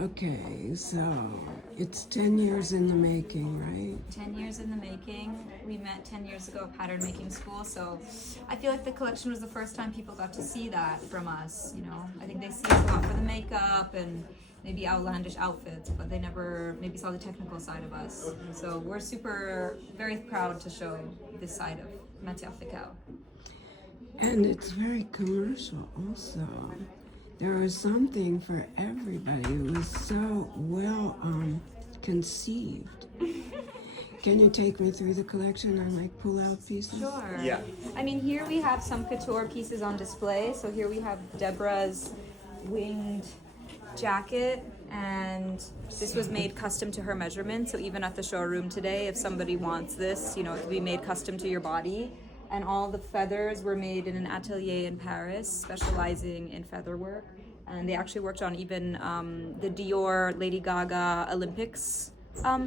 Okay, so it's 10 years in the making, right? 10 years in the making. We met 10 years ago at pattern making school, so I feel like the collection was the first time people got to see that from us, you know. I think they see us a lot for the makeup and maybe outlandish outfits, but they never maybe saw the technical side of us. So we're very proud to show this side of Matières Fécales. And it's very commercial also. There was something for everybody. It was so well conceived. Can you take me through the collection and like pull out pieces? Sure. Yeah. I mean, here we have some couture pieces on display. So here we have Deborah's winged jacket, and this was made custom to her measurement. So even at the showroom today, if somebody wants this, you know, it can be made custom to your body. And all the feathers were made in an atelier in Paris, specializing in feather work. And they actually worked on even the Dior Lady Gaga Olympics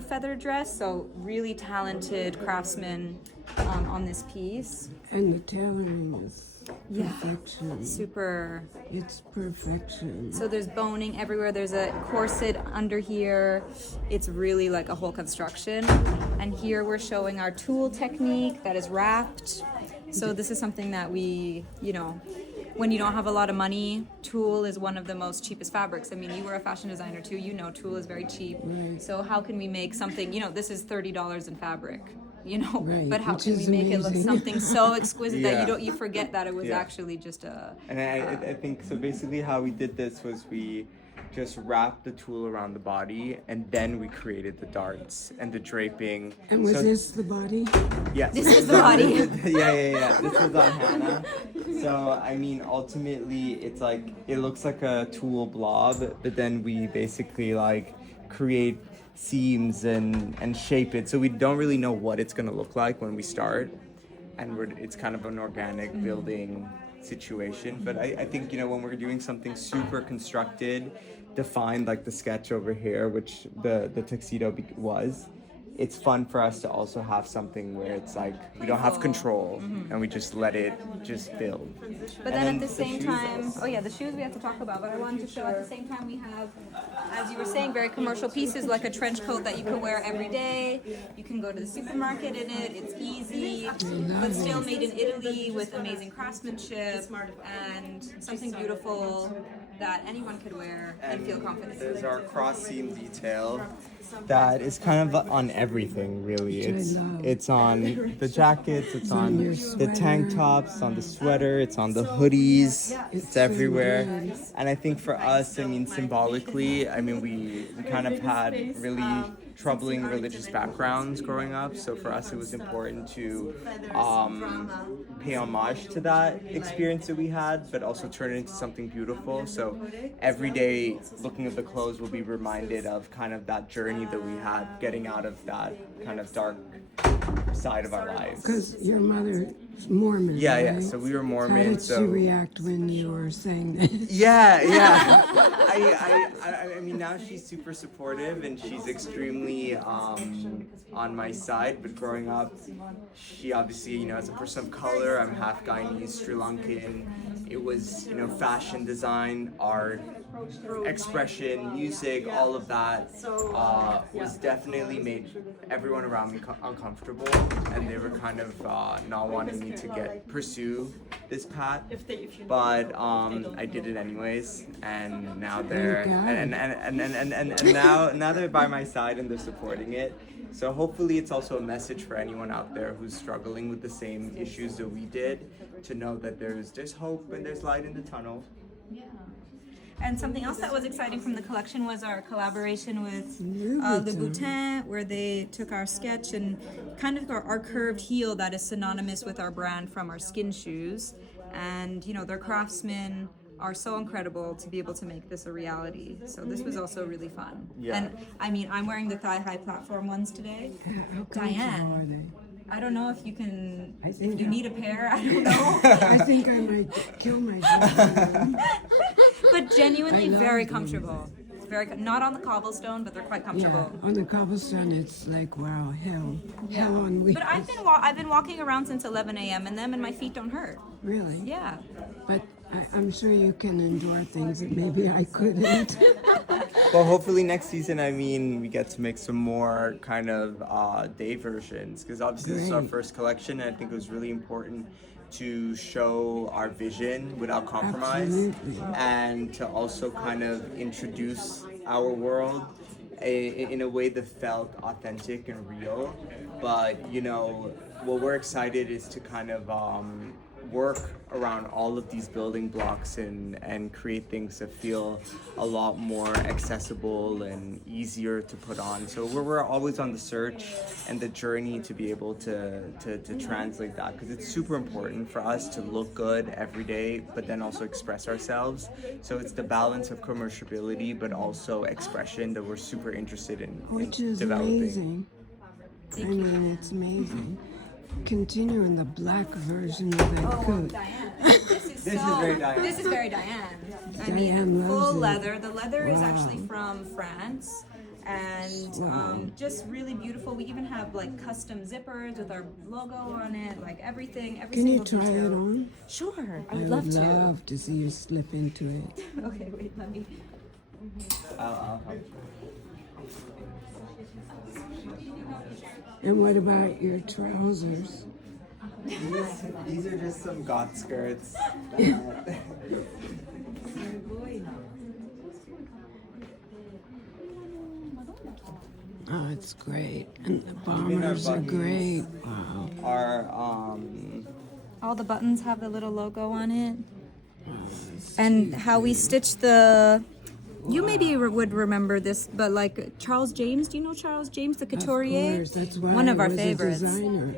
feather dress. So really talented craftsmen on this piece. And the tailoring is perfection. Super. It's perfection. So there's boning everywhere. There's a corset under here. It's really like a whole construction. And here we're showing our tulle technique that is wrapped. So this is something that we, you know, when you don't have a lot of money, tulle is one of the most cheapest fabrics. I mean, you were a fashion designer too. You know tulle is very cheap. Right. So how can we make something, you know, this is $30 in fabric, you know, Right, but how which can we is make it look amazing. something so exquisite that Yeah. you forget that it was Yeah. actually just a... And I think so. Basically, how we did this was we just wrapped the tulle around the body, and then we created the darts and the draping. And was So- this the body? Yes. This is the body. yeah. This was on Hannah. So I mean, ultimately, it's like it looks like a tulle blob, but then we basically like create seams and shape it. So we don't really know what it's gonna look like when we start, and it's kind of an organic building situation. But I think, you know, when we're doing something super constructed, defined like the sketch over here, which the tuxedo was, it's fun for us to also have something where it's like we don't have control and we just let it just build. But And then at the the same shoes time, also. oh yeah, the shoes we have to talk about, but I wanted to show at the same time we have, as you were saying, very commercial pieces like a trench coat that you can wear every day. You can go to the supermarket in it, it's easy, but still made in Italy with amazing craftsmanship and something beautiful that anyone could wear and feel confident There's in. our cross seam detail that is kind of on everything, really. Which I love. It's on the jackets, it's on your the tank sweater. tops, it's on the sweater, it's on the hoodies, it's so everywhere. nice. And I think for us, I mean, symbolically, I mean, we kind of had really troubling religious backgrounds growing up, so for us it was important to pay homage to that experience that we had, but also turn it into something beautiful. So every day looking at the clothes, we'll be reminded of kind of that journey that we had getting out of that kind of dark side of our lives. Because your mother's Mormon, Yeah, right? so we were How Mormon, did so she react when you were saying that? yeah. I mean, now she's super supportive and she's extremely on my side. But growing up, she obviously, you know, as a person of color, I'm half Guyanese, Sri Lankan. It was, you know, fashion design, art, expression, music, all of that was definitely made everyone around me uncomfortable, and they were kind of not wanting me to pursue this path. But I did it anyways, and now they're and now they're by my side and they're supporting it. So hopefully it's also a message for anyone out there who's struggling with the same issues that we did, to know that there's hope and there's light in the tunnel. Yeah. And something else that was exciting from the collection was our collaboration with Louboutin, where they took our sketch and kind of our curved heel that is synonymous with our brand from our skin shoes. And, you know, their craftsmen are so incredible to be able to make this a reality. So this was also really fun. Yeah. And I mean, I'm wearing the thigh-high platform ones today. How comfortable Diane. are they? I don't know if you can, I think if you I- need a pair, I don't know. I think I might kill myself. But genuinely I love very them. comfortable. Very, not on the cobblestone, but they're quite Yeah, comfortable. on the cobblestone, it's like, wow, hell on wheels. But I've been walking around since 11 a.m. in them, and my feet don't hurt. Really? Yeah. But I'm sure you can endure things that maybe I couldn't. But hopefully next season, I mean, we get to make some more kind of day versions, because obviously this is our Great. first collection, and I think it was really important to show our vision without compromise, Absolutely. and to also kind of introduce our world in a way that felt authentic and real. But you know, what we're excited is to kind of work around all of these building blocks and create things that feel a lot more accessible and easier to put on. So we're always on the search and the journey to be able to translate that, because it's super important for us to look good every day, but then also express ourselves. So it's the balance of commerciability but also expression that we're super interested in Which is developing. amazing. I mean, it's amazing. Continue in the black version of that coat. Diane. This is very Diane. This is very Diane. I Diane mean, loves full it. leather. The leather is Wow. actually from France. And Wow. just really beautiful. We even have like custom zippers with our logo on it, like everything. Every Can you single try it detail. on? Sure, I I would love would to. love to see you slip into it. Okay, wait, let me. I'll help. And what about your trousers? These are just some goth skirts. Oh, it's great. And the Even our bombers are buttons. great. Wow. Our All the buttons have the little logo on it. It's And cute. how we stitched the. You maybe would remember this, but like Charles James. Do you know Charles James, the couturier? Of course, that's why One of I our was favorites. a designer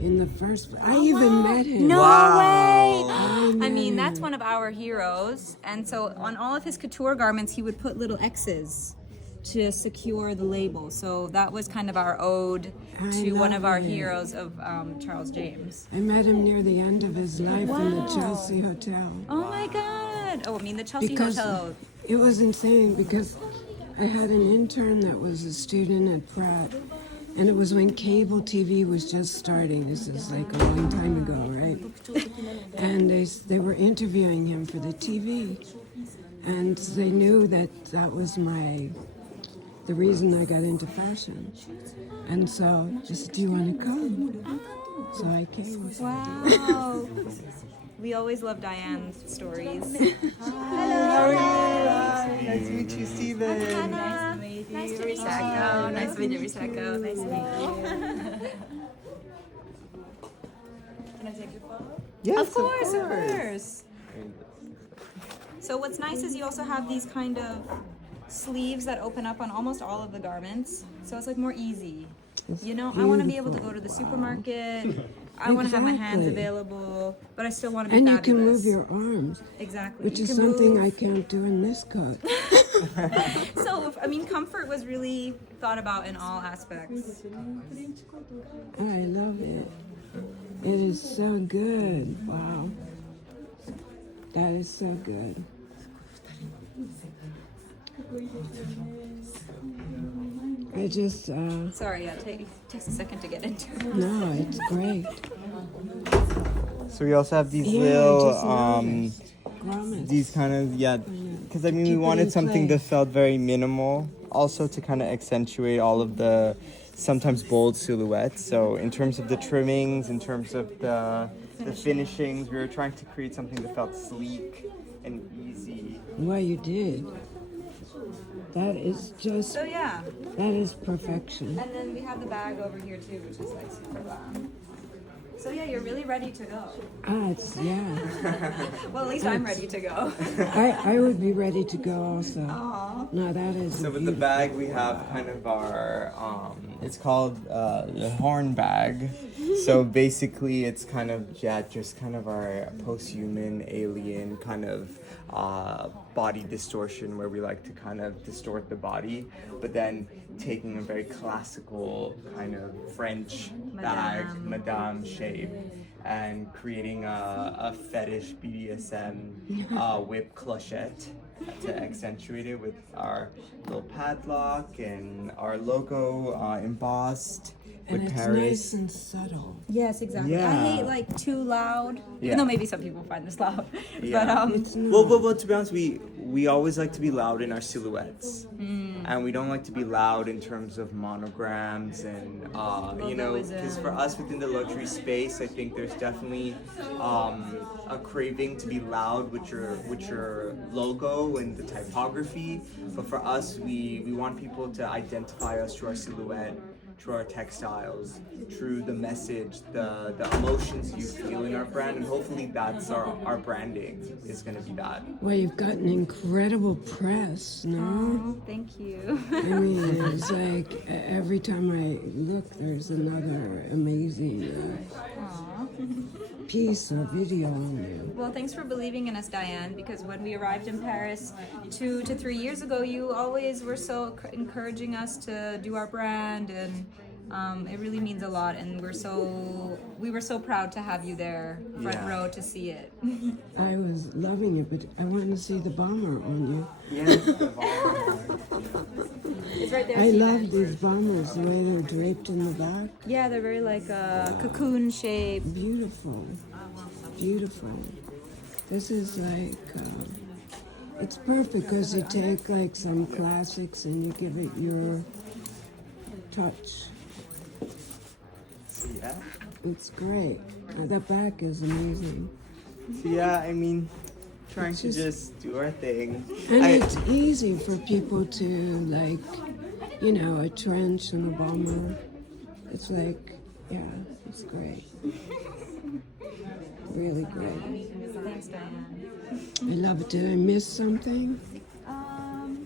in the first. I even met him. No Wow. way! I mean, know. that's one of our heroes. And so on all of his couture garments, he would put little X's to secure the label. So that was kind of our ode I to one of love our it. heroes of Charles James. I met him near the end of his life in the Wow. Chelsea Hotel. Oh my God! Oh, I mean the Chelsea Because Hotel. it was insane, because I had an intern that was a student at Pratt, and it was when cable TV was just starting. This is like a long time ago, right? And they were interviewing him for the TV, and they knew that that was the reason I got into fashion. And so they said, "Do you want to come?" So I came. Wow. We always love Diane's stories. How are you? Hi. Nice to meet you, Steven. Hannah. Nice to meet you. Riseko. Nice to meet you, Riseko. Nice to meet you. Can I take your photo? Yes, Of course. So what's nice is you also have these kind of sleeves that open up on almost all of the garments. So it's like more easy. You know, I want to be able to go to the supermarket. I want to have my hands Exactly. available, but I still want to be And you fabulous. can move your arms, Exactly. which You is can something move. I can't do in this coat. So, I mean, comfort was really thought about in all aspects. I love it. It is so good. Wow. That is so good. I just, Sorry, yeah, takes a second to get into it. no, it's great. So we also have these Yeah, I little just noticed. Grommets. these kind of because I mean Keep we it wanted in something play. that felt very minimal, also to kind of accentuate all of the sometimes bold silhouettes. So in terms of the trimmings, in terms of the finishings, we were trying to create something that felt sleek and easy. Well, you did. That is just, So, yeah. that is perfection. And then we have the bag over here, too, which is like super fun. So, yeah, you're really ready to go. Ah, it's, yeah. Well, at least I'm ready to go. I would be ready to go also. No, that is. So with the bag, we have kind of our, it's called the horn bag. So basically, it's kind of just kind of our post-human alien kind of body distortion, where we like to kind of distort the body, but then taking a very classical kind of French bag, madame shape, and creating a fetish BDSM whip clochette to accentuate it with our little padlock and our logo embossed. And But it's Paris, nice and subtle. Yes, exactly. Yeah. I hate like too loud, Yeah. even though maybe some people find this loud. Yeah. But Well, to be honest, we always like to be loud in our silhouettes, and we don't like to be loud in terms of monograms and you know, because for us within the luxury space, I think there's definitely a craving to be loud with your logo and the typography. But for us, we want people to identify us through our silhouette, through our textiles, through the message, the emotions you feel in our brand, and hopefully that's our branding is going to be that. Well, you've got an incredible press, no? thank you. I mean, it's like every time I look, there's another amazing piece or video on you. Well, thanks for believing in us, Diane, because when we arrived in Paris 2 to 3 years ago, you always were so encouraging us to do our brand, and it really means a lot, and we were so proud to have you there front row to see it. I was loving it, but I want to see the bomber on you. Yeah. It's right there. I love these bombers, the way they're draped in the back. Yeah, they're very like a cocoon shape. Beautiful, beautiful. This is like, it's perfect because you take like some classics and you give it your touch. Yeah. It's great. The back is amazing. So yeah, I mean, trying It's to just- just do our thing. And it's easy for people to like, you know, a trench and a bomber. It's like, yeah, it's great. Really great. Thanks, Diane. I love it. Did I miss something?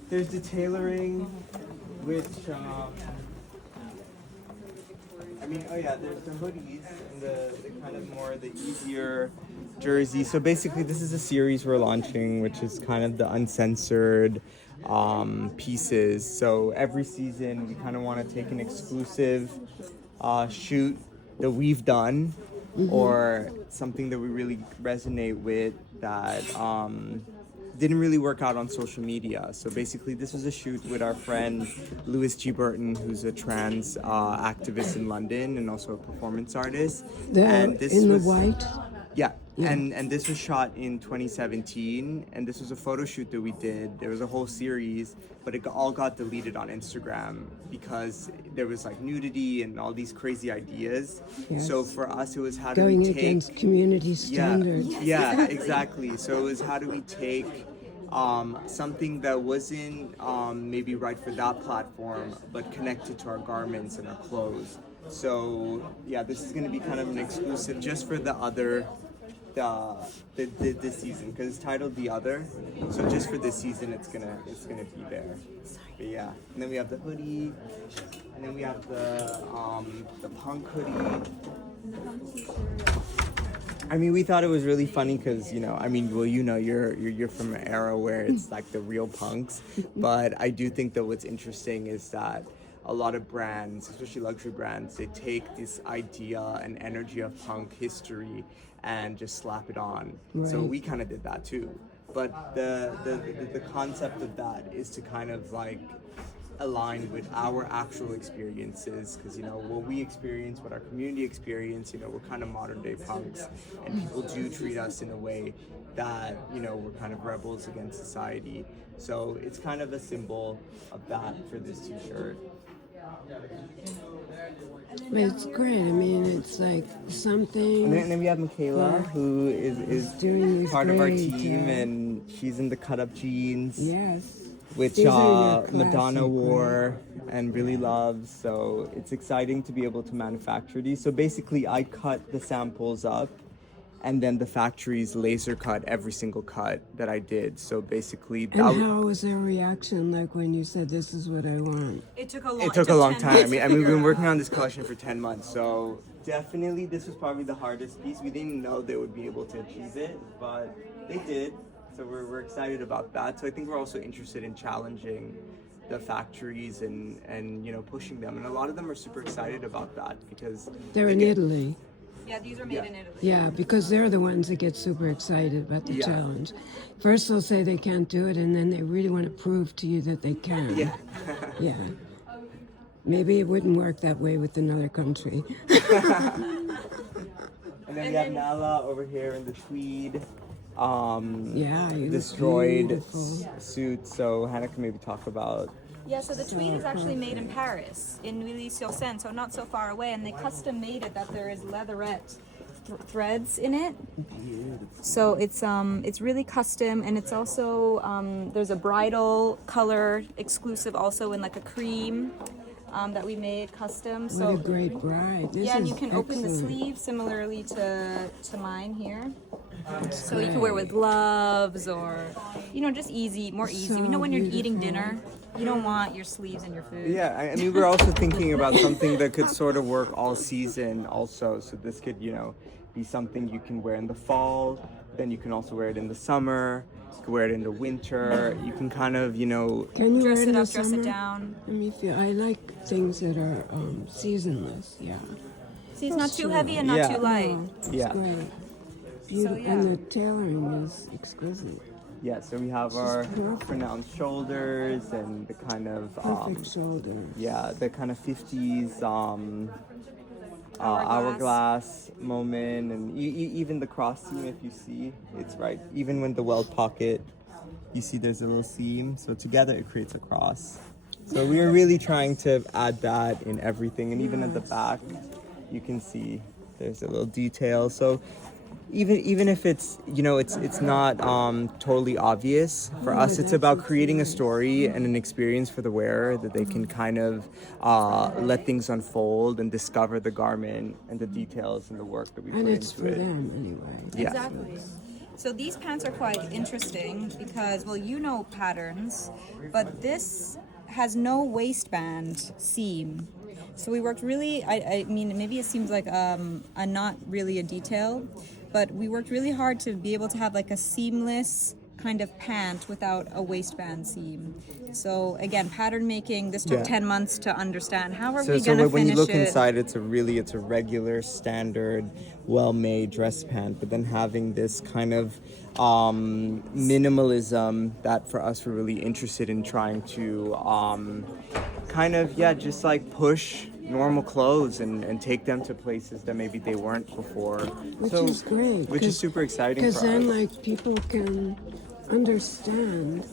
There's the tailoring, which I mean, oh yeah, there's the hoodies and the kind of more the easier jersey. So basically, this is a series we're launching, which is kind of the uncensored pieces. So every season, we kind of want to take an exclusive shoot that we've done, or something that we really resonate with that didn't really work out on social media. So basically, this was a shoot with our friend Louis G. Burton, who's a trans activist in London and also a performance artist. And this in was, the white. yeah. And this was shot in 2017, and this was a photo shoot that we did. There was a whole series, but it all got deleted on Instagram because there was like nudity and all these crazy ideas. Yes. So for us, it was how do Going we take against community standards. yeah, exactly. So it was how do we take something that wasn't maybe right for that platform, but connected to our garments and our clothes. So yeah, this is going to be kind of an exclusive just for the other, this season, because it's titled The Other. So just for this season, it's gonna be there. But yeah, and then we have the hoodie, and then we have the punk hoodie. I mean, we thought it was really funny because, you know, I mean, well, you know, you're from an era where it's like the real punks, but I do think that what's interesting is that a lot of brands, especially luxury brands, they take this idea and energy of punk history and just slap it on. So Right. we kind of did that too. But the concept of that is to kind of like align with our actual experiences, because you know what we experience, what our community experience, you know, we're kind of modern day punks, and people do treat us in a way that, you know, we're kind of rebels against society. So it's kind of a symbol of that for this t-shirt. But it's great. I mean, it's like something. And then we have Michaela, who is Doing these part of our great, team, and she's in the cut-up jeans. Yes. Which These are your Madonna classic, wore and really loves. So it's exciting to be able to manufacture these. So basically, I cut the samples up, and then the factories laser cut every single cut that I did. So basically, And how was their reaction like when you said, "This is what I want"? It took a long. it took a long 10 time. months I to mean, we've figure been it working out. on this collection for 10 months. So definitely, this was probably the hardest piece. We didn't know they would be able to achieve it, but they did. So we're excited about that. So I think we're also interested in challenging the factories and you know, pushing them. And a lot of them are super excited about that because They're they in get- Italy. Yeah, these are made in Italy. Yeah, because they're the ones that get super excited about the Yeah. challenge. First they'll say they can't do it, and then they really want to prove to you that they can. Yeah. Yeah. Maybe it wouldn't work that way with another country. And then we have Nala over here in the tweed. Yeah, you look Destroyed beautiful. suit. So Hannah can maybe talk about. Yeah, so the tweed is actually made in Paris, in Neuilly-sur-Seine, so not so far away, and they custom made it that there is leatherette threads in it. So it's really custom, and it's also there's a bridal color exclusive also in like a cream that we made custom. What So a great bride. This yeah, and is you can open the excellent. sleeve similarly to mine here. So you can wear with gloves or, you know, just easy, more easy. So You know, when you're eating beautiful. dinner, you don't want your sleeves in your food. Yeah, I mean, we're also thinking about something that could sort of work all season also. So this could, you know, be something you can wear in the fall. Then you can also wear it in the summer. You can wear it in the winter. You can kind of, you know, Can you Dress wear it in the up, dress summer? it down. Let me feel. I like things that are seasonless. Yeah. See, it's not too Sure. heavy and not Yeah. too light. Oh, it's Yeah. great. Beautiful. yeah. And the tailoring is exquisite. yeah. So we have our perfect. pronounced shoulders and the kind of Perfect shoulders. yeah, the kind of 50s Hourglass. hourglass moment, and even the cross seam, if you see, it's right. Even when the weld pocket, you see there's a little seam, so together it creates a cross. So we are really trying to add that in everything, and even at the back, you can see there's a little detail. So even if it's, you know, it's not totally obvious for us, it's about creating a story and an experience for the wearer that they can kind of let things unfold and discover the garment and the details and the work that we And put it's into for it. them anyway. Yeah. Exactly. So these pants are quite interesting because, well, you know patterns, but this has no waistband seam. So we worked really, I mean, maybe it seems like a not really a detail, but we worked really hard to be able to have like a seamless kind of pant without a waistband seam. So again, pattern making, this took Yeah. 10 months to understand. How are So, we so gonna when you finish look it? inside, it's a regular, standard, well-made dress pant. But then having this kind of minimalism that for us we're really interested in trying to kind of just like push normal clothes and take them to places that maybe they weren't before. Which So- is great. Which is super exciting for Because then, us. like, people can understand,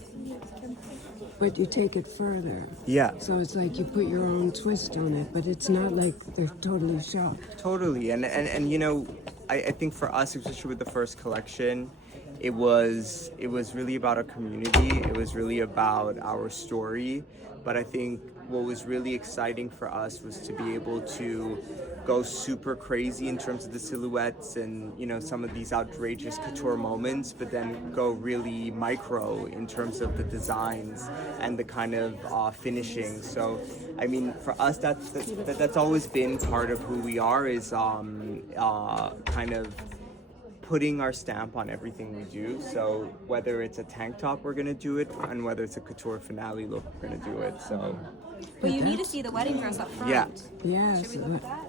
but you take it further. Yeah. So it's like you put your own twist on it, but it's not like they're totally shocked. Totally, and you know, I think for us, especially with the first collection, it was really about our community. It was really about our story. But I think what was really exciting for us was to be able to go super crazy in terms of the silhouettes and, you know, some of these outrageous couture moments, but then go really micro in terms of the designs and the kind of finishing. So, I mean, for us, that's always been part of who we are, is kind of putting our stamp on everything we do. So whether it's a tank top, we're gonna do it, and whether it's a couture finale look, we're gonna do it. So But you need to see the wedding dress up front. Yeah. Yes. Should we look at that?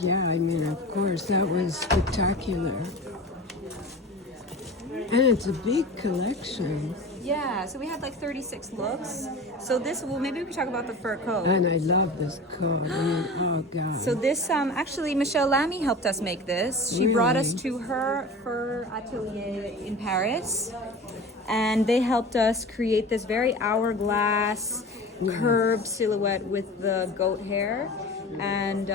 Yeah, I mean, of course, that was spectacular. And it's a big collection. Yeah, so we had like 36 looks. So this, well, maybe we could talk about the fur coat. And I love this coat. I mean, oh, God. So this, actually, Michelle Lamy helped us make this. She brought us Really? to her fur atelier in Paris, and they helped us create this very hourglass, curved silhouette with the goat hair. And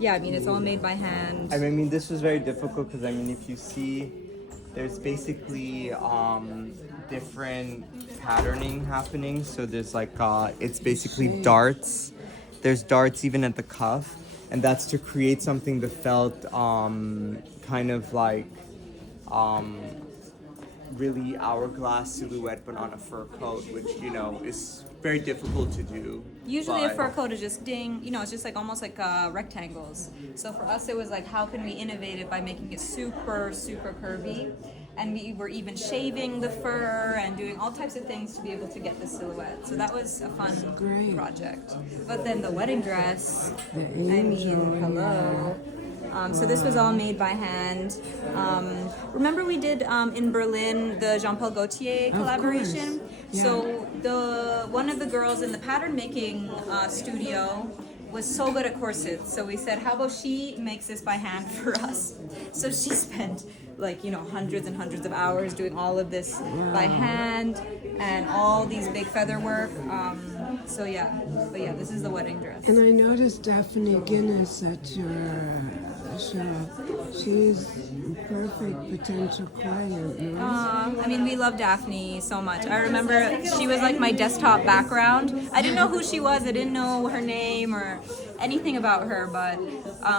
yeah, I mean, it's all made by hand. I mean, this was very difficult because, I mean, if you see, there's basically different patterning happening. So there's like, it's basically darts. There's darts even at the cuff. And that's to create something that felt kind of like really hourglass silhouette, but on a fur coat, which, you know, is very difficult to do. Usually a but- fur coat is just ding, you know, it's just like almost like rectangles. So for us, it was like, how can we innovate it by making it super, super curvy? And we were even shaving the fur and doing all types of things to be able to get the silhouette. So that was a fun Great. project. But then the wedding dress, The I angel, mean, hello. So this was all made by hand. Remember we did in Berlin the Jean-Paul Gaultier collaboration? course. Yeah. So one of the girls in the pattern making studio was so good at corsets, so we said, how about she makes this by hand for us? So she spent like, you know, hundreds and hundreds of hours doing all of this by hand and all these big feather work. So yeah, but yeah, this is the wedding dress. And I noticed Daphne Guinness at your shop. She's a perfect potential client, no? I mean, we love Daphne so much. I remember she was like my desktop background. I didn't know who she was. I didn't know her name or anything about her, but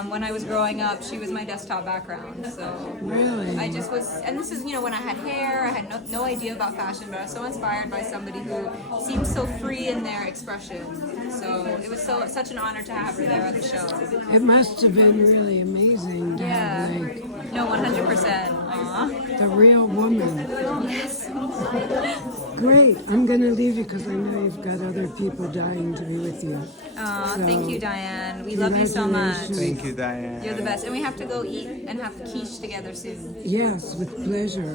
when I was growing up, she was my desktop background. So Really? I just was, and this is, you know, when I had hair, I had no idea about fashion, but I was so inspired by somebody who seemed so free in their expression. So it was such an honor to have her there at the show. It must have been really amazing to Yeah. have like No, 100%. Aw. the real woman. Yes. Great. I'm going to leave you because I know you've got other people dying to be with you. Thank you, Diane. We love you so much. Congratulations. Thank you, Diane. You're the best. And we have to go eat and have quiche together soon. Yes, with pleasure.